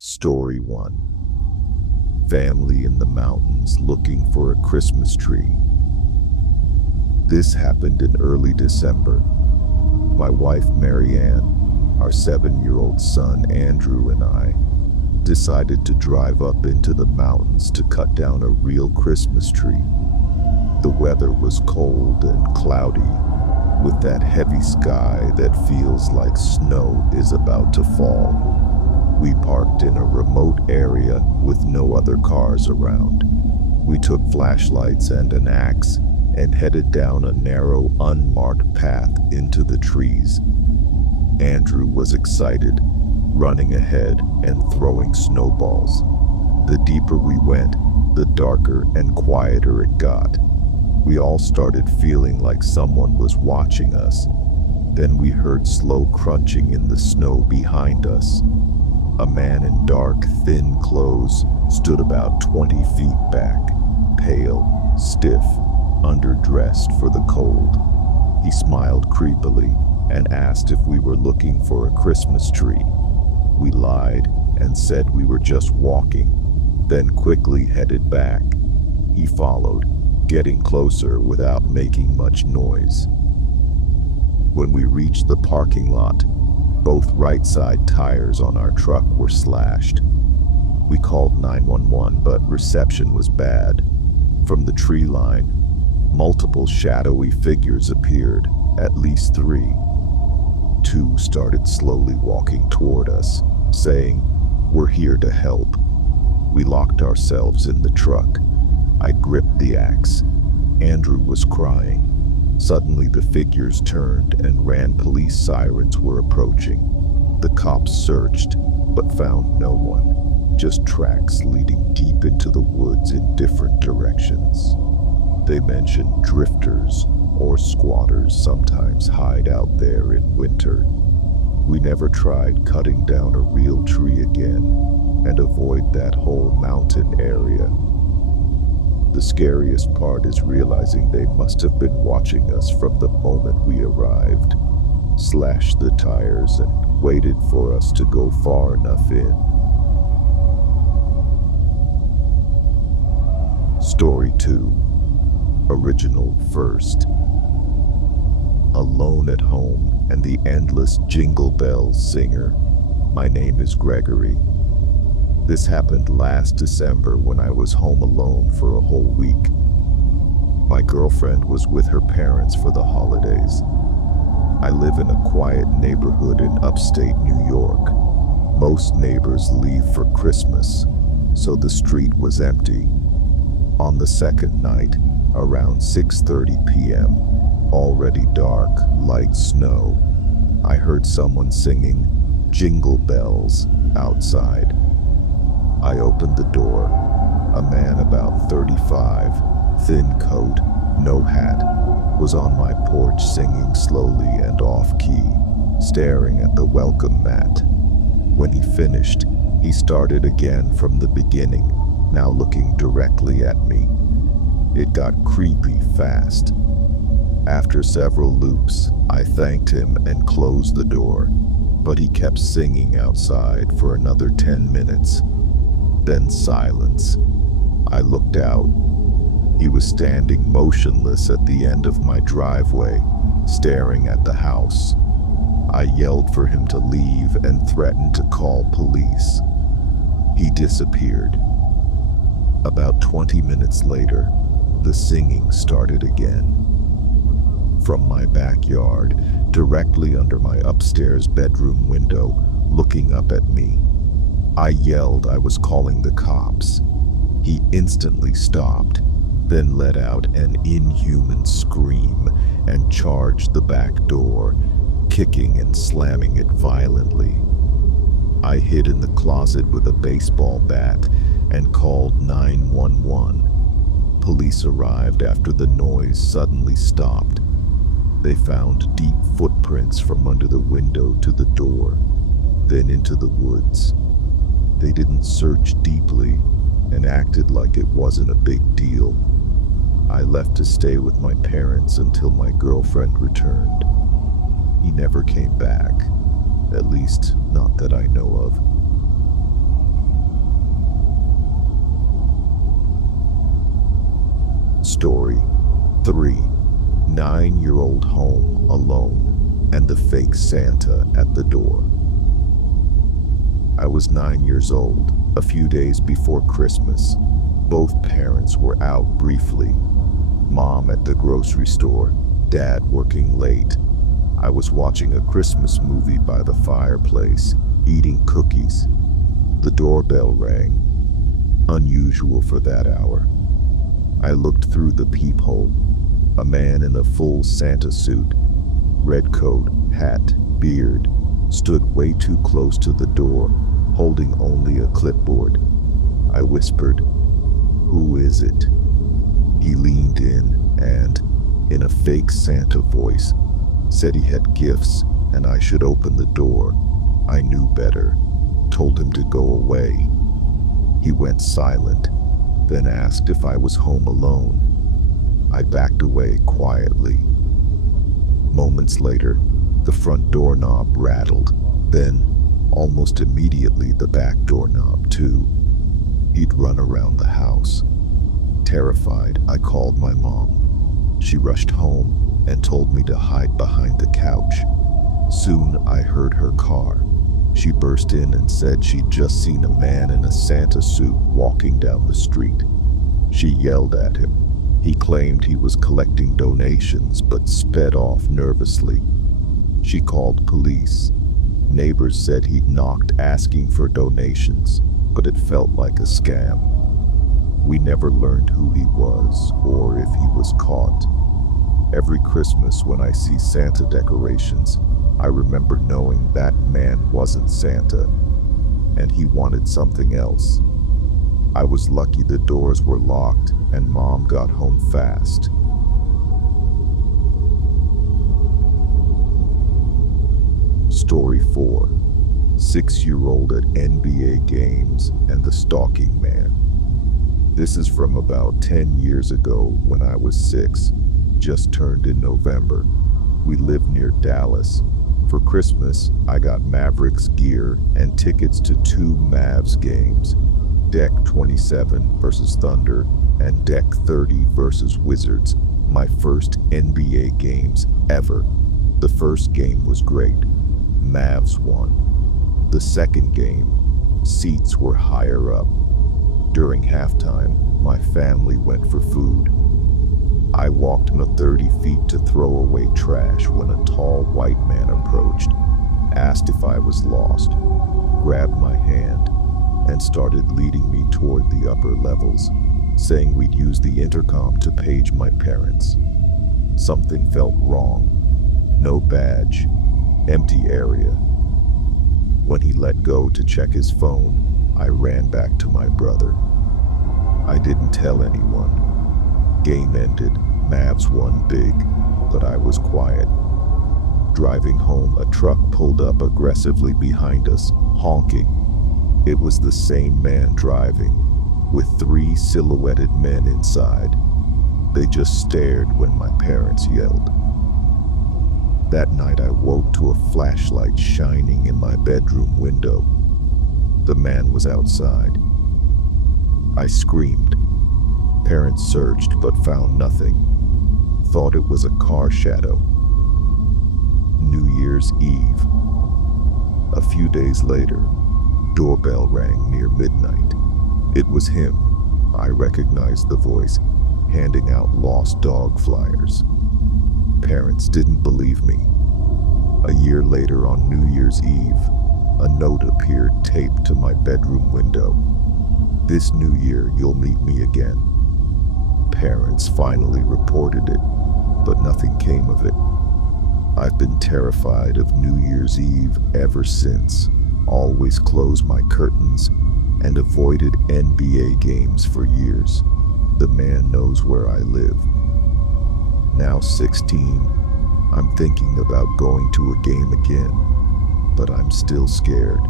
Story 1. Family in the mountains looking for a Christmas tree. This happened in early December. My wife Marianne, our 7-year-old son Andrew, and I decided to drive up into the mountains to cut down a real Christmas tree. The weather was cold and cloudy, with that heavy sky that feels like snow is about to fall. We parked in a remote area with no other cars around. We took flashlights and an axe and headed down a narrow, unmarked path into the trees. Andrew was excited, running ahead and throwing snowballs. The deeper we went, the darker and quieter it got. We all started feeling like someone was watching us. Then we heard slow crunching in the snow behind us. A man in dark, thin clothes stood about 20 feet back, pale, stiff, underdressed for the cold. He smiled creepily and asked if we were looking for a Christmas tree. We lied and said we were just walking, then quickly headed back. He followed, getting closer without making much noise. When we reached the parking lot, both right side tires on our truck were slashed. We called 911, but reception was bad. From the tree line, multiple shadowy figures appeared, at least 3. 2 started slowly walking toward us, saying, "We're here to help." We locked ourselves in the truck. I gripped the axe. Andrew was crying. Suddenly the figures turned and ran. Police sirens were approaching. The cops searched, but found no one, just tracks leading deep into the woods in different directions. They mentioned drifters or squatters sometimes hide out there in winter. We never tried cutting down a real tree again and avoid that whole mountain area. The scariest part is realizing they must have been watching us from the moment we arrived, slashed the tires, and waited for us to go far enough in. Story 2. Original first. Alone at home and the Endless Jingle Bells Singer. My name is Gregory. This happened last December when I was home alone for a whole week. My girlfriend was with her parents for the holidays. I live in a quiet neighborhood in upstate New York. Most neighbors leave for Christmas, so the street was empty. On the second night, around 6:30 p.m., already dark, light snow, I heard someone singing "Jingle Bells" outside. I opened the door. A man about 35, thin coat, no hat, was on my porch singing slowly and off-key, staring at the welcome mat. When he finished, he started again from the beginning, now looking directly at me. It got creepy fast. After several loops, I thanked him and closed the door, but he kept singing outside for another 10 minutes. Then silence. I looked out. He was standing motionless at the end of my driveway, staring at the house. I yelled for him to leave and threatened to call police. He disappeared. About 20 minutes later, the singing started again. From my backyard, directly under my upstairs bedroom window, looking up at me. I yelled I was calling the cops. He instantly stopped, then let out an inhuman scream and charged the back door, kicking and slamming it violently. I hid in the closet with a baseball bat and called 911. Police arrived after the noise suddenly stopped. They found deep footprints from under the window to the door, then into the woods. They didn't search deeply and acted like it wasn't a big deal. I left to stay with my parents until my girlfriend returned. He never came back, at least not that I know of. Story 3. 9-year-old home alone and the fake Santa at the door. I was 9 years old, a few days before Christmas. Both parents were out briefly. Mom at the grocery store, Dad working late. I was watching a Christmas movie by the fireplace, eating cookies. The doorbell rang. Unusual for that hour. I looked through the peephole. A man in a full Santa suit, red coat, hat, beard, stood way too close to the door, holding only a clipboard. I whispered, "Who is it?" He leaned in and, in a fake Santa voice, said he had gifts and I should open the door. I knew better, told him to go away. He went silent, then asked if I was home alone. I backed away quietly. Moments later, the front doorknob rattled, then, almost immediately, the back doorknob too. He'd run around the house. Terrified, I called my mom. She rushed home and told me to hide behind the couch. Soon I heard her car. She burst in and said she'd just seen a man in a Santa suit walking down the street. She yelled at him. He claimed he was collecting donations but sped off nervously. She called police. Neighbors said he'd knocked asking for donations, but it felt like a scam. We never learned who he was or if he was caught. Every Christmas when I see Santa decorations, I remember knowing that man wasn't Santa, and he wanted something else. I was lucky the doors were locked and Mom got home fast. Story 4. 6-year-old at NBA games and the stalking man. This is from about 10 years ago when I was 6, just turned in November. We lived near Dallas. For Christmas, I got Mavericks gear and tickets to 2 Mavs games, Deck 27 versus Thunder and Deck 30 versus Wizards, my first NBA games ever. The first game was great. Mavs won. The second game, seats were higher up. During halftime, my family went for food. I walked 30 feet to throw away trash when a tall white man approached, asked if I was lost, grabbed my hand, and started leading me toward the upper levels, saying we'd use the intercom to page my parents. Something felt wrong. No badge, empty area. When he let go to check his phone, I ran back to my brother. I didn't tell anyone. Game ended, Mavs won big, but I was quiet. Driving home, a truck pulled up aggressively behind us, honking. It was the same man driving, with 3 silhouetted men inside. They just stared when my parents yelled. That night I woke to a flashlight shining in my bedroom window. The man was outside. I screamed. Parents searched but found nothing. Thought it was a car shadow. New Year's Eve. A few days later, doorbell rang near midnight. It was him. I recognized the voice, handing out lost dog flyers. Parents didn't believe me. A year later on New Year's Eve, a note appeared taped to my bedroom window. "This new year, you'll meet me again." Parents finally reported it, but nothing came of it. I've been terrified of New Year's Eve ever since, always closed my curtains, and avoided NBA games for years. The man knows where I live. Now 16, I'm thinking about going to a game again, but I'm still scared.